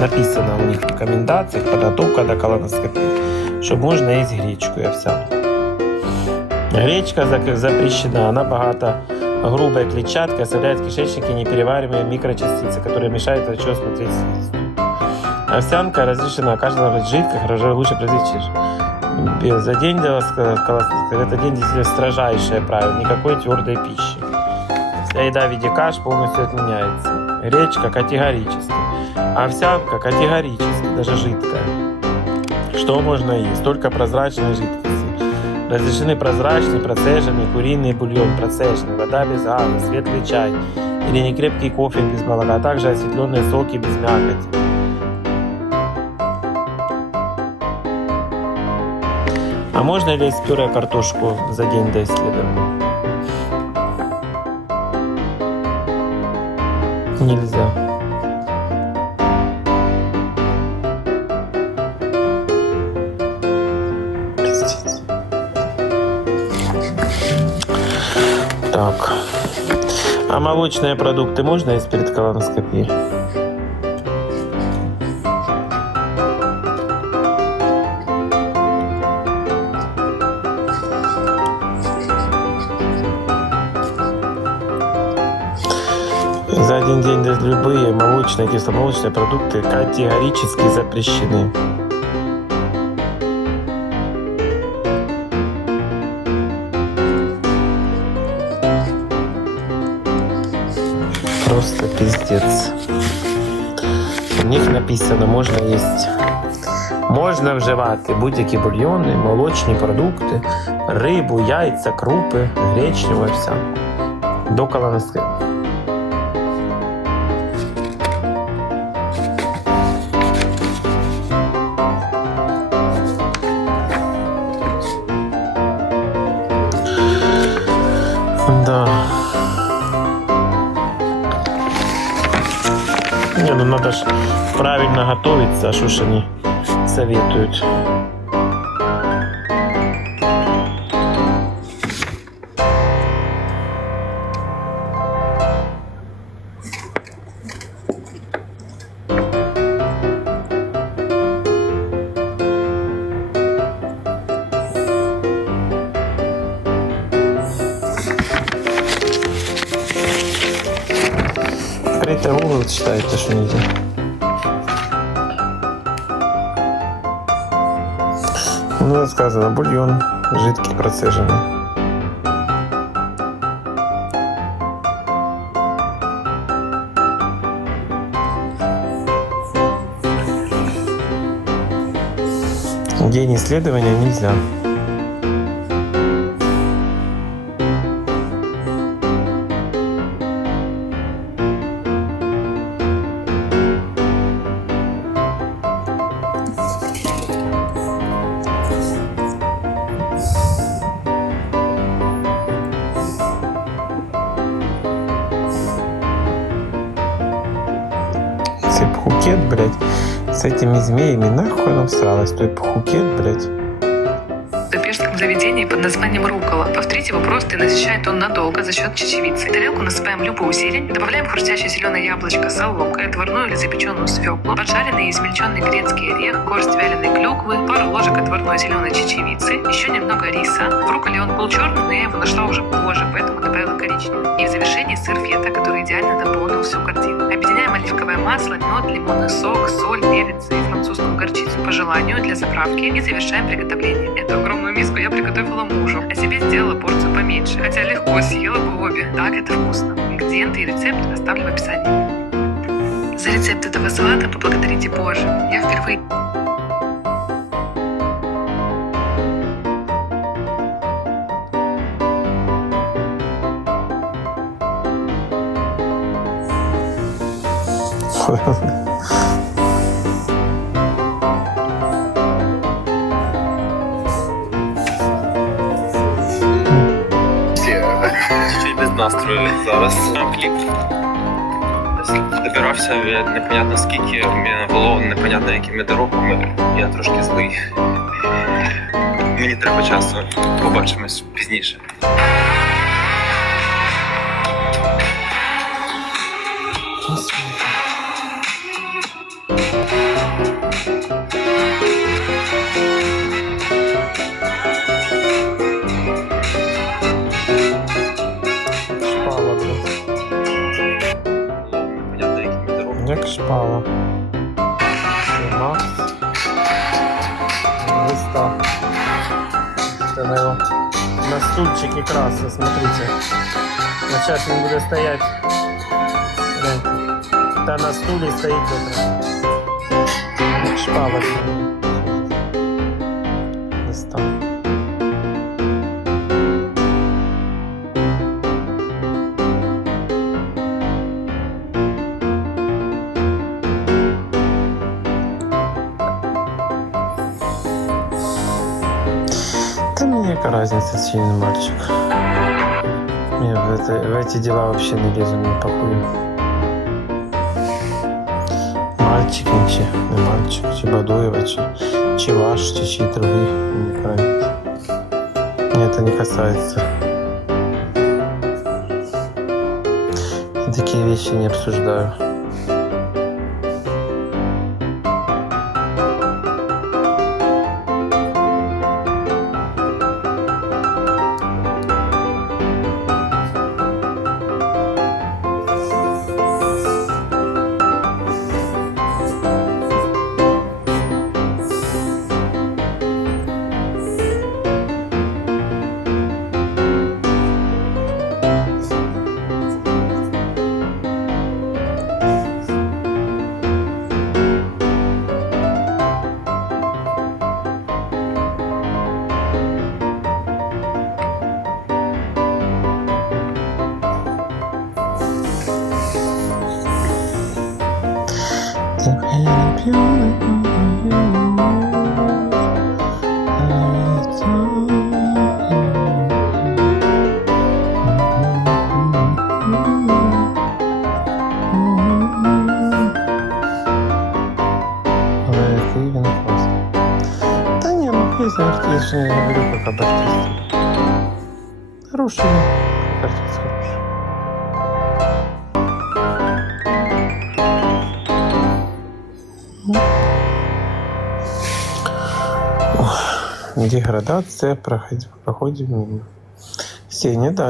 написано у них в рекомендациях, подготовка до колоноскопии, что можно есть гречку и овсянку. Гречка запрещена, она богата грубой клетчаткой, оставляет в кишечнике неперевариваемые микрочастицы, которые мешают врачу осмотреть слизистую. Овсянка разрешена, каждая должна быть жидкой, лучше произвести за день до колоноскопии. Это день действительно строжайшее правило, никакой твердой пищи. Вся еда в виде каш полностью отменяется. Гречка категорически. Овсянка категорически, даже жидкая. Что можно есть? Только прозрачные жидкости. Разрешены прозрачный, процеженный, куриный бульон, процеженный, вода без газа, светлый чай или некрепкий кофе без молока, а также осветленные соки без мякоти. А можно ли есть пюре картошку за день до исследования? Нельзя. Так. А молочные продукты можно есть перед колоноскопией? За один день любые молочные и кисломолочные продукты категорически запрещены. Просто пиздец. У них написано, можно есть, можна вживати будь-які бульйони, молочні продукти, рибу, яйця, крупи, гречневу овсянку до колоноскопії. Да. Не, ну надо ж правильно готовиться, а что ж они советуют. Открытый угол считаете, что нельзя. Ну, сказано, бульон жидкий, процеженный. День исследования нельзя. Пхукет, блядь, с этими змеями, нахуй нам сралось, той Пхукет, блядь. В будапештском заведении под названием «Руккола». Повторите его просто, и насыщает он надолго за счет чечевицы. В тарелку насыпаем любую зелень, добавляем хрустящее зеленое яблочко с соломкой, отварную или запеченную свеклу, поджаренный и измельченный грецкий орех, горсть вяленой клюквы, пару ложек отварной зеленой чечевицы, еще немного риса. В рукколе он был черный, но я его нашла уже позже, поэтому добавила коричневый. И в завершении сыр фета, который идеально дополнил всю картину. Объединяем оливковое масло, мед, лимонный сок, соль, перец и французскую горчицу по желанию для заправки и завершаем приготовление. Эту огромную миску я приготовила мужу, а себе сделала порцию поменьше, хотя легко съела бы обе. Так это вкусно. Ингредиенты и рецепт оставлю в описании. За рецепт этого салата поблагодарите позже. Я впервые... Чуть без настрою зараз. Кліп. Добирався непонятно скільки, мені було непонятно якими дорогами. Я трошки злий. Мені треба часу. Побачимось пізніше. впала. Це Макс. Листа. Это на его на стульчике красный, смотрите. Вот сейчас он будет стоять. Да на стуле стоит как раз. Шпала. Листа. Да мне какая разница, сильный мальчик. Я в эти дела вообще не лезу, мне похуй. Мальчик, не мальчик, чи Бадоева, чи ваш, чи чьи другие, не разница. Мне это не касается. Я такие вещи не обсуждаю. Да не, ну песня артист, я не говорю как об артисте. Хороший, как артист хороший. Деградация проходит мимо. Сеня, да.